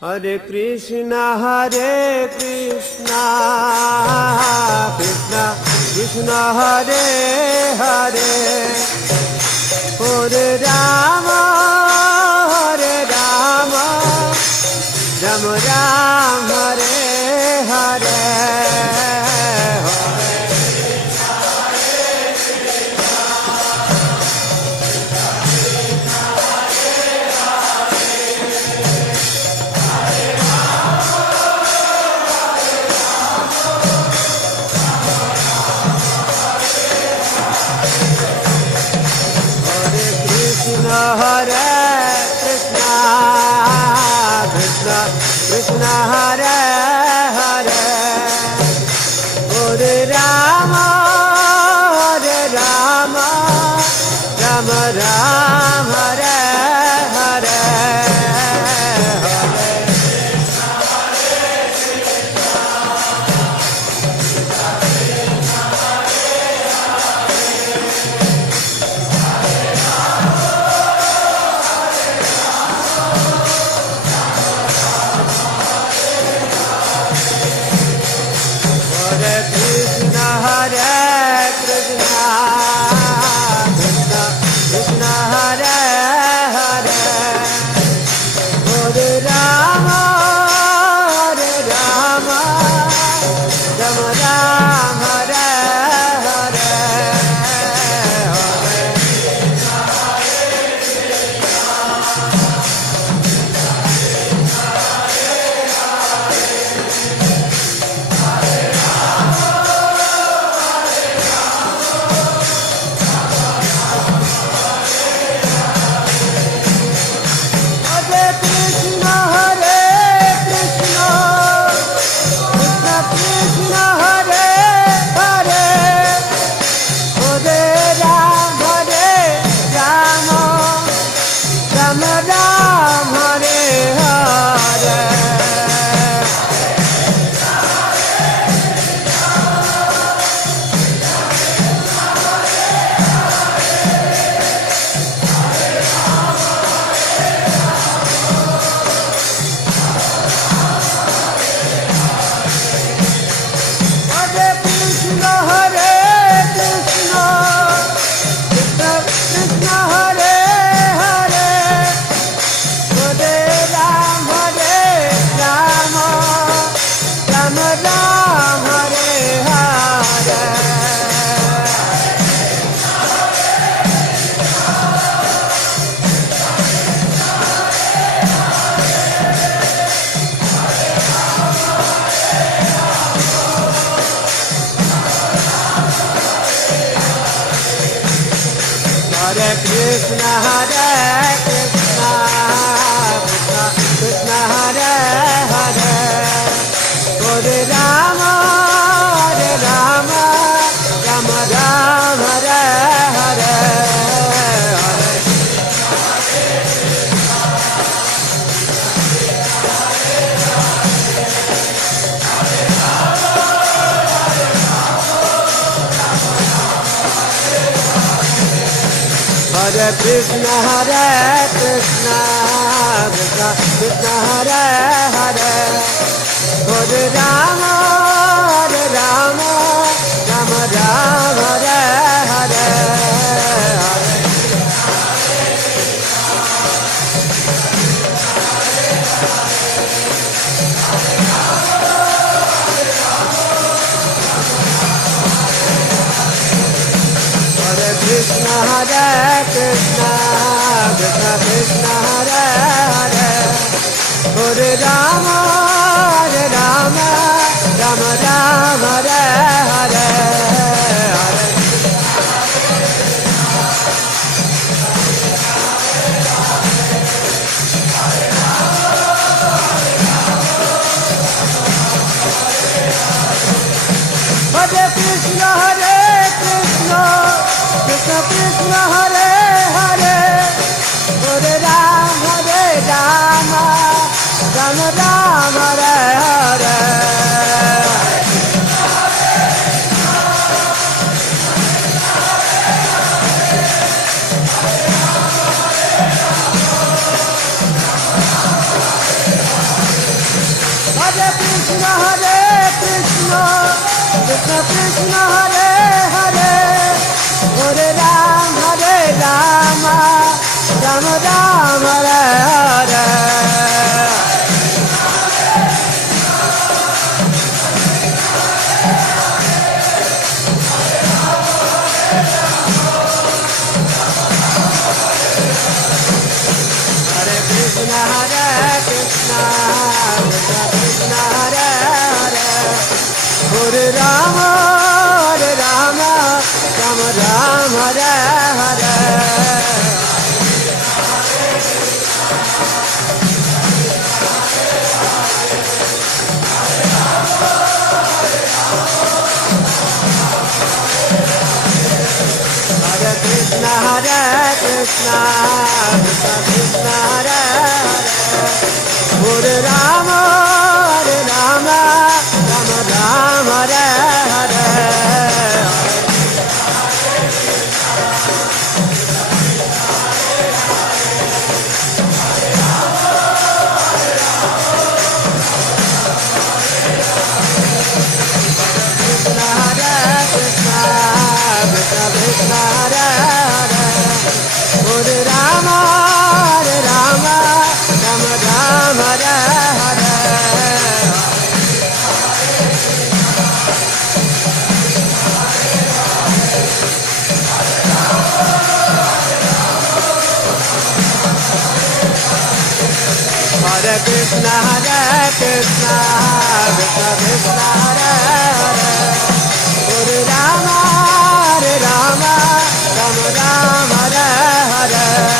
Hare Krishna, Hare Krishna, Krishna Krishna, Hare Hare, Hare Rama, Hare Rama, Rama Rama, Hare Hare. Hare Krishna, Krishna Krishna, Hare Hare, Hare Rama, Hare Rama, Rama Rama, Hare Hare. Hare Krishna, Hare Krishna, Krishna Krishna, Hare Hare, Hare Rama, Hare Rama, Rama Rama, Hare Hare. Hare Krishna, Hare Krishna, Krishna Krishna, Hare Hare, Hare Rama, Hare Rama, Rama Rama, Hare Hare. Hare Krishna, Hare Krishna, Krishna Krishna, Hare Hare, Hare Rama, Hare Rama, Rama Rama, Hare Hare. Hare Krishna, Hare Krishna, Krishna Krishna, Hare Hare, Hare Rama, Rama Rama, Hare Hare. Hare Krishna, Krishna Krishna, Hare Hare, Hare Rama, Rama Rama, Hare Hare. Hare Krishna, Krishna Krishna, Hare Hare, Hare Rama, Rama Rama, Hare Hare. Hare Krishna, Krishna Krishna, Hare Hare, Hare Rama, Rama Rama, Hare Hare. Krishna, Krishna Krishna, Hare Hare, Hare Rama, Rama Rama, Hare Hare. Hare Krishna, Krishna Krishna, Hare Hare, Hare Rama, Rama Rama, Hare Hare.